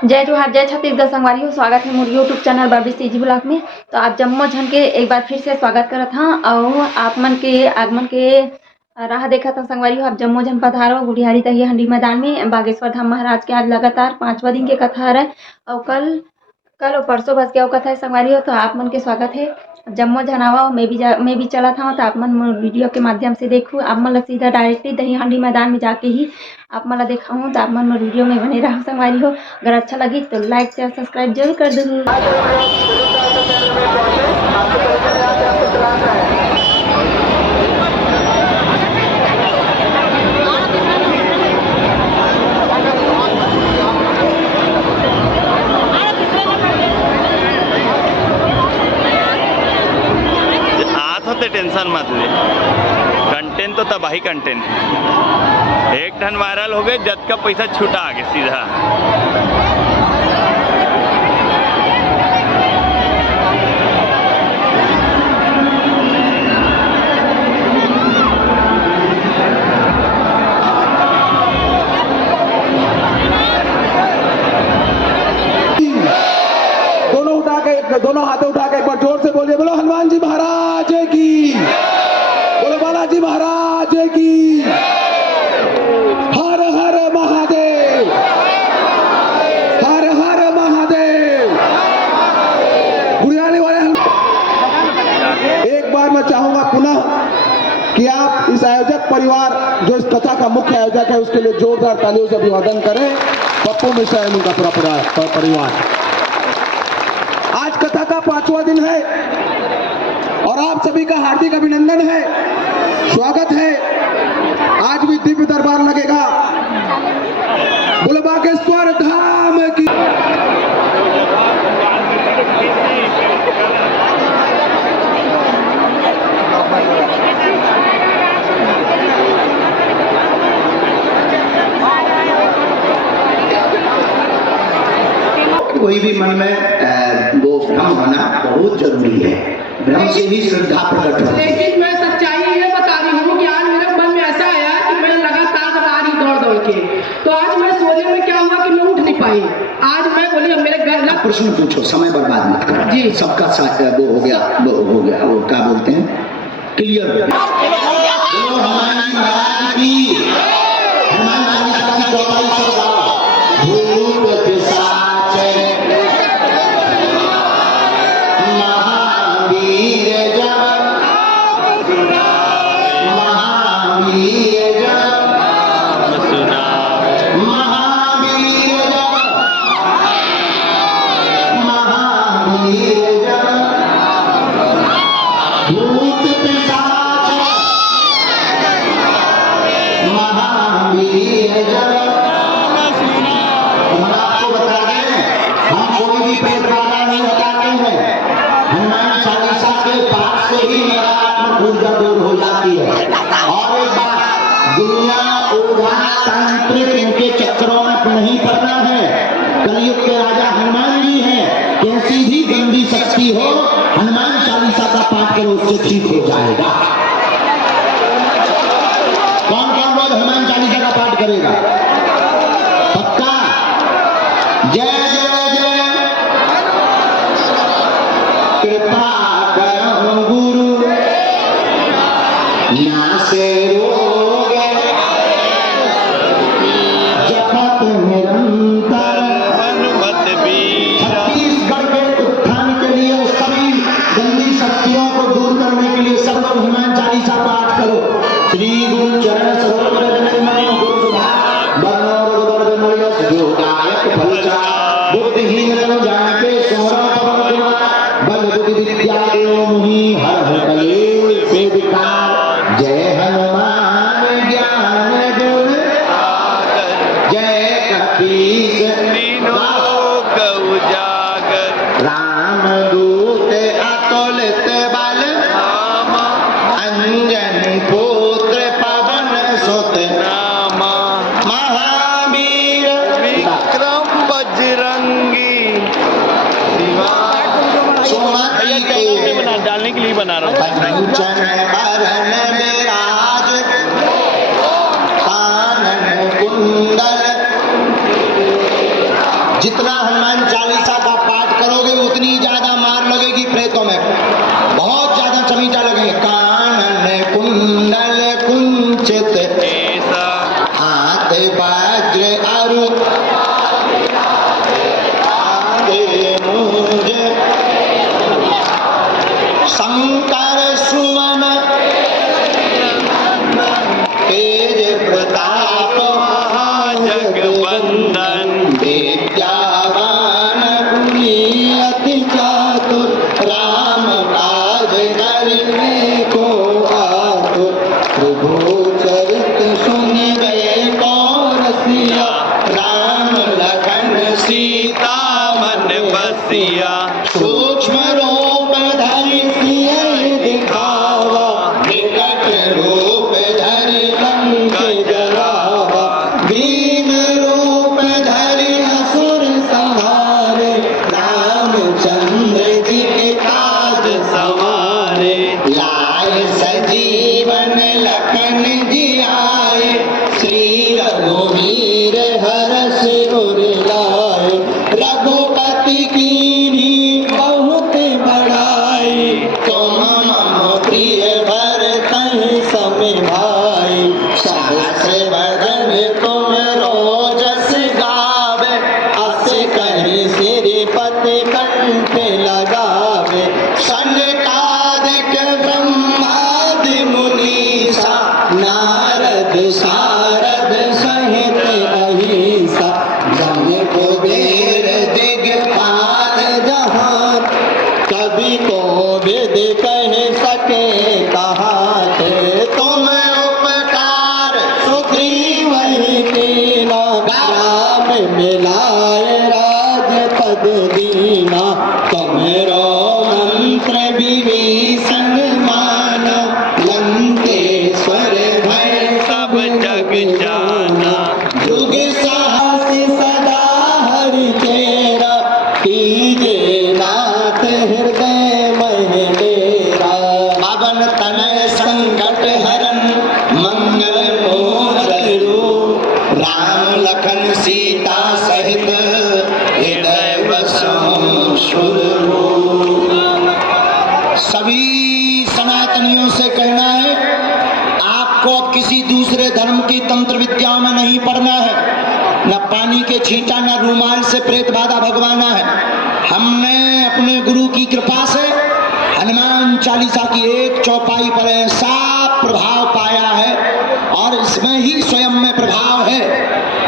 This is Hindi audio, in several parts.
जय जोहार, जय छत्तीसगढ़ संगवारी स्वागत है मोर YouTube channel Babli CG blog में। तो आप जम्मो झन के एक बार फिर से स्वागत करत हाँ और आप मन के आगमन के राह देखा था संगवारी। आप जम्मो झन पधारो गुड़ियारी तहिया हंडी मैदान में बागेश्वर धाम महाराज के आज लगातार 5वां दिन के कथा है और कल और परसों बस के कथा है संगवारी हो। तो आप मन के स्वागत है जम्मो झन आवा। मैं भी चला था तो आप मन वीडियो के माध्यम से देखूँ। आप मन सीधा डायरेक्टली दही हांडी मैदान में जाके ही आप मन दिखाऊँ। तो आप मन वीडियो में बने रहो संगवारी हो। अगर अच्छा लगी तो लाइक शेयर सब्सक्राइब जरूर कर दूँ। टेंशन मत ले, कंटेंट तो तबाही कंटेंट एक टन वायरल हो गए, जद का पैसा छूटा आगे सीधा। दोनों हाथों उठा के एक बार जोर से बोलिए, बोलो हनुमान जी महाराज की, बोलो बालाजी महाराज की। हर हर महादेव, हर हर महादेव। गुड़ियारी वाले एक बार मैं चाहूंगा पुनः कि आप इस आयोजक परिवार जो इस कथा का मुख्य आयोजक है उसके लिए जोरदार तालियों से अभिवादन करें। पप्पू मिश्रा एवं उनका पूरा परिवार। आज कथा का 5वां दिन है और आप सभी का हार्दिक अभिनंदन है, स्वागत है। आज भी दिव्य दरबार लगेगा। बोलो बागेश्वर धाम की। कोई भी मन में वो भ्रम होना बहुत जरूरी है। भ्रम से ही श्रद्धा प्रकट होती है। लेकिन मैं सच्चाई ये बता रही हूँ कि आज मेरे मन में ऐसा आया कि मैं लगातार बता रही दौड़ के, तो आज मैं सोने में क्या हुआ कि मैं उठ नहीं पाई। आज मैं बोली अब मेरे घर प्रश्न पूछो, समय बर्बाद मत करो जी। सबका साथ वो हो गया वो क्या बोलते हैं, क्लियर। इनके चक्करों में नहीं पड़ना है। कलयुग के राजा हनुमान जी हैं। कैसी भी गंदी शक्ति हो, हनुमान चालीसा का पाठ करो, उससे ठीक हो जाएगा। कौन कौन रोज हनुमान चालीसा का पाठ करेगा? पक्का? जय जय जय कृपा करो गुरु यहाँ से डालने के लिए बना रहा हूँ। जितना हनुमान चालीसा का पाठ करोगे उतनी ज्यादा मार लगेगी प्रेतों में, बहुत ज्यादा चमीटा लगेंगे। कानन कुंडल कुंचित ऐसा हाथ वज्र अरु आगे मुझ शंकर सुमन तेज प्रताप जगवंदन विद्यावान गुणी अति चातुर राम काज करने को आतुर प्रभु चरित सुनिबे को रसिया राम लखन सीता मन बसिया सूक्ष्म रूप धरि सिय दिखावा निकट रूप धरि लंक जलावा भीम रूप धरि असुर संहारे रामचंद्र जी के काज सवारे लाए सजीवन लखन जी आए श्री रघुवीर हरष उर लाए रघुपति कीनी बहुत बड़ाई तुम मम प्रिय भरतहि सम भाई सहस्र बदन तुम रोजस गावे अस कहि सिरपति कंठ लगावे सनकादिक ब्रह्मादि मुनीसा नारद सारद सहित अहिसा जम कुबेर दिगपाल जहाँ कवि को वेद कह सके कहात तुम उपकार सुग्रीव ही कीना राम मिलाए राजपद दीना तुम्हारो मंत्र विभीषण माना लंकेश्वर भय सब जग जाना जुग साहस सदा हरि चेरा कीजे नाथ हृदय मह डेरा पवन तनय संकट हरन मंगल मूर्ति रूप राम लखन सीता सहित हृदय बसों सुर सभी सनातनियों से कहना है, आपको अब किसी दूसरे धर्म की तंत्र विद्या में नहीं पढ़ना है, न पानी के छींटा न रूमाल से प्रेत बाधा भगवाना है। हमने अपने गुरु की कृपा से हनुमान चालीसा की एक चौपाई पर ऐसा प्रभाव पाया है और इसमें ही स्वयं में प्रभाव है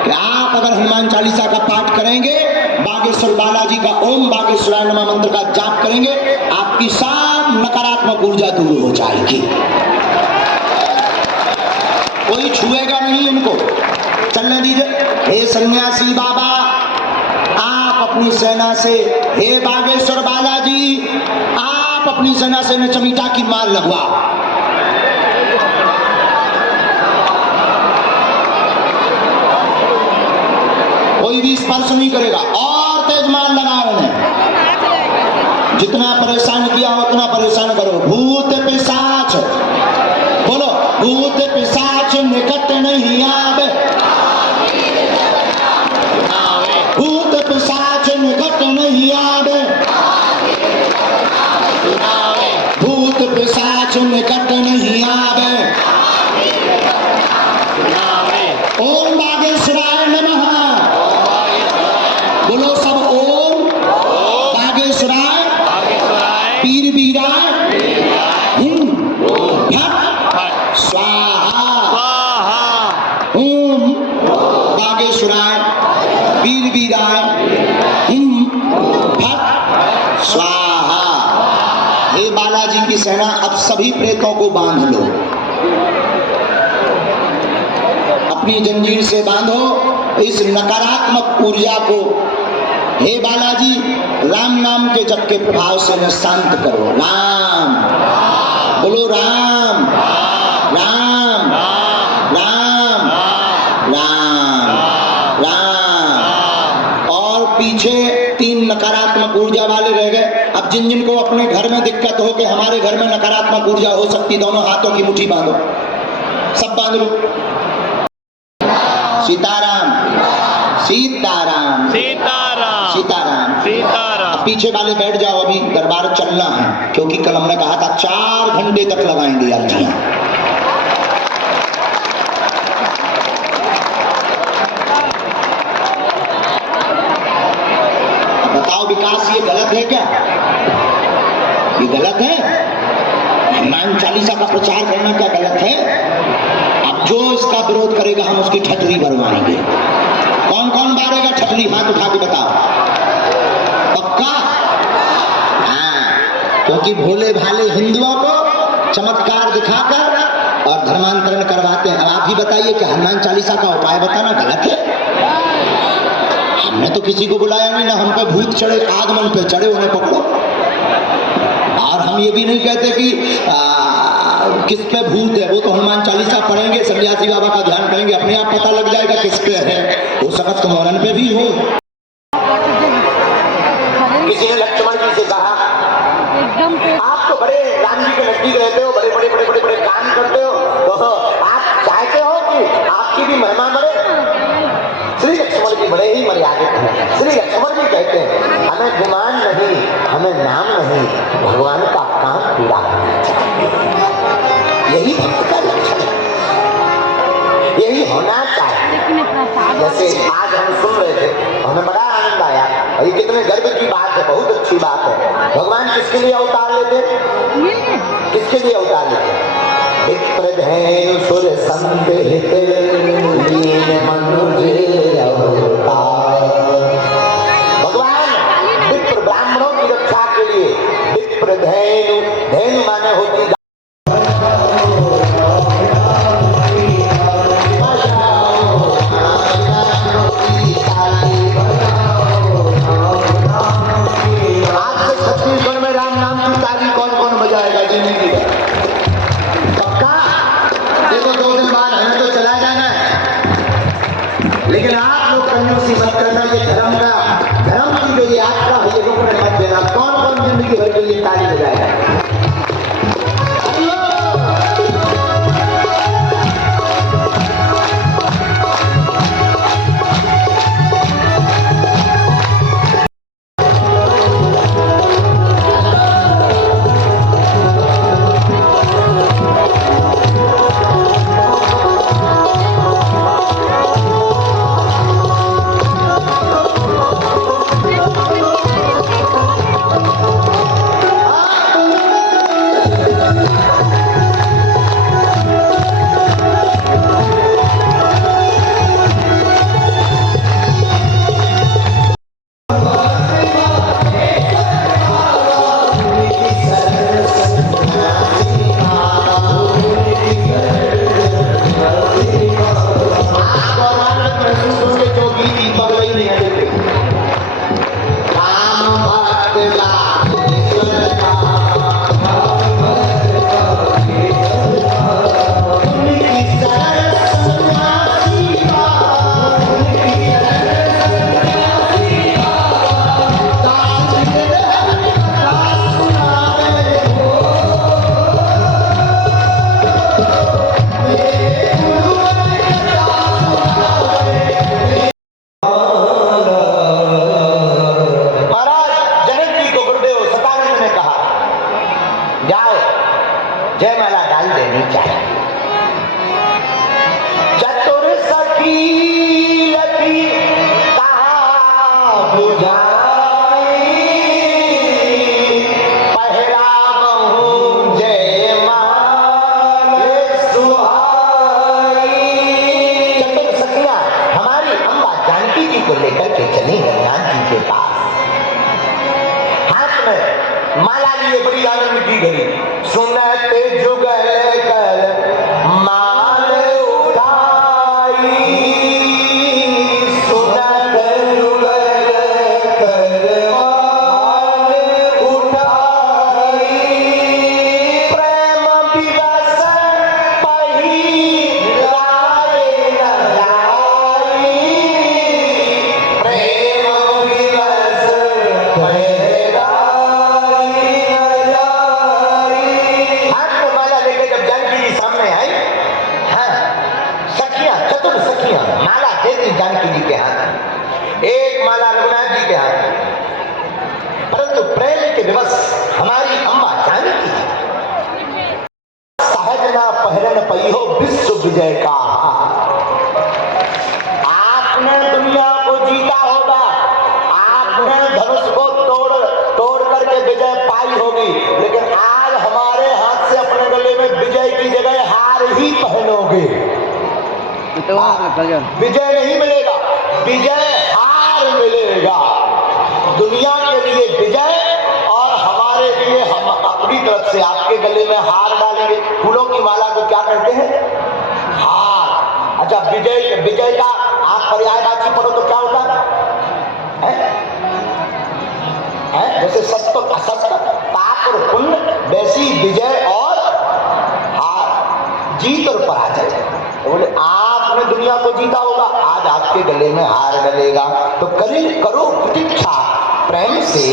कि आप अगर हनुमान चालीसा का पाठ करेंगे, बागेश्वर बालाजी का ओम बागेश्वराय नमः मंत्र का जाप करेंगे, आपकी सब नकारात्मक ऊर्जा दूर हो जाएगी, कोई छुएगा नहीं इनको। चलने दीजिए। हे सन्यासी बाबा, आप अपनी सेना से, हे बागेश्वर बालाजी, आप अपनी सेना से न चमीटा की मार लगवा। कोई भी स्पर्श नहीं करेगा और तेज मार लगाओ उन्हें। जितना परेशान किया उतना परेशान करो। भूत पिशाच, बोलो भूत पिशाच निकट नहीं आवे, भूत पिशाच निकट नहीं आवे, भूत पिशाच निकट नहीं आवे। ओम बागेश्वराय नमः, बोलो सब ओम बागेश्वराय पीर बीराय भट स्वाहा। ओम बागेश्वराय पीर बीराय भट स्वाहा। हे बालाजी की सेना, अब सभी प्रेतों को बांध लो, अपनी जंजीर से बांधो इस नकारात्मक ऊर्जा को। हे बालाजी, राम नाम के जप के प्रभाव से न शांत करो। राम, बोलो राम राम राम राम राम। और पीछे तीन नकारात्मक ऊर्जा वाले रह गए। अब जिन जिन को अपने घर में दिक्कत हो कि हमारे घर में नकारात्मक ऊर्जा हो सकती, दोनों हाथों की मुट्ठी बांधो, सब बांध लो। सीताराम सीताराम सीताराम। सीताराम। सीताराम। पीछे वाले बैठ जाओ, अभी दरबार चलना है, क्योंकि कल हमने कहा था 4 घंटे तक लगाएंगे अर्जियां। बताओ विकास, ये गलत है क्या? ये गलत है? हनुमान चालीसा का प्रचार करना क्या गलत है? अब जो इसका विरोध करेगा हम उसकी ठटरी भरवाएंगे। कौन कौन मारेगा ठटरी? हाथ उठा के बताओ। पक्का? हाँ, क्योंकि भोले भाले हिंदुओं को चमत्कार दिखाकर और धर्मांतरण करवाते हैं। अब आप ही बताइए कि हनुमान चालीसा का उपाय बताना गलत है? हमने तो किसी को बुलाया नहीं, ना हम पे भूत चढ़े, आगमन पे चढ़े उन्हें पकड़ो। और हम ये भी नहीं कहते कि किस पे भूत है, वो तो हनुमान चालीसा पढ़ेंगे, सन्यासी बाबा का ध्यान करेंगे, अपने आप पता लग जाएगा किस पे है। हो सकता तो मौरन पे भी हो। किसी ने लक्ष्मण जी से कहा, आप तो बड़े राम जी के नजदीक रहते हो, बड़े बड़े बड़े बड़े बड़े काम करते हो, तो आप चाहते हो कि आपकी भी महिमा बढ़े? श्री लक्ष्मण जी बड़े ही मर्यादित हैं। श्री लक्ष्मण जी कहते हैं, हमें विमान नहीं, हमें नाम नहीं, भगवान का काम पूरा होना चाहिए। यही भक्त का लक्षण है, यही होना चाहिए। जैसे आज हम सुन रहे थे, हमें बड़ा आनंद आया, और ये कितने गर्व की बात है, बहुत अच्छी बात है। भगवान किसके लिए अवतार लेते? किसके लिए अवतार लेते? विप्रधेनु सुर संदेहित लीन मनुजे अवतार। भगवान विप्र ब्राह्मणों की रक्षा के लिए विप्रधेनु, धेनु माने होती सामने हमारी अम्मा जानकी है। सहजना पहरन पई हो विश्व विजय का। आपने दुनिया को जीता होगा, आपने धनुष को तोड़ करके विजय पाई होगी, लेकिन आज हमारे हाथ से अपने गले में विजय की जगह हार ही पहनोगे। विजय नहीं मिलेगा, विजय हार मिलेगा। दुनिया के लिए विजय और हमारे लिए हम अपनी तरफ से आपके गले में हार डालेंगे। फूलों की माला को क्या कहते हैं? हार। अच्छा, विजय का आप पर्यायवाची पढ़ो तो क्या होता है? जैसे सत्य असत्य, पाप और पुण्य, वैसी विजय और हार, जीत और पराजय। तो बोले आपने दुनिया को जीता होगा, आज आपके गले में हार डलेगा। तो करो प्रतीक्षा प्रेम से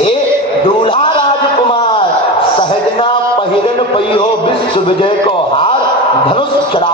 दूल्हा राजकुमार, सहजना पहिरन पई हो विश्व विजय को हार, धनुष चढ़ा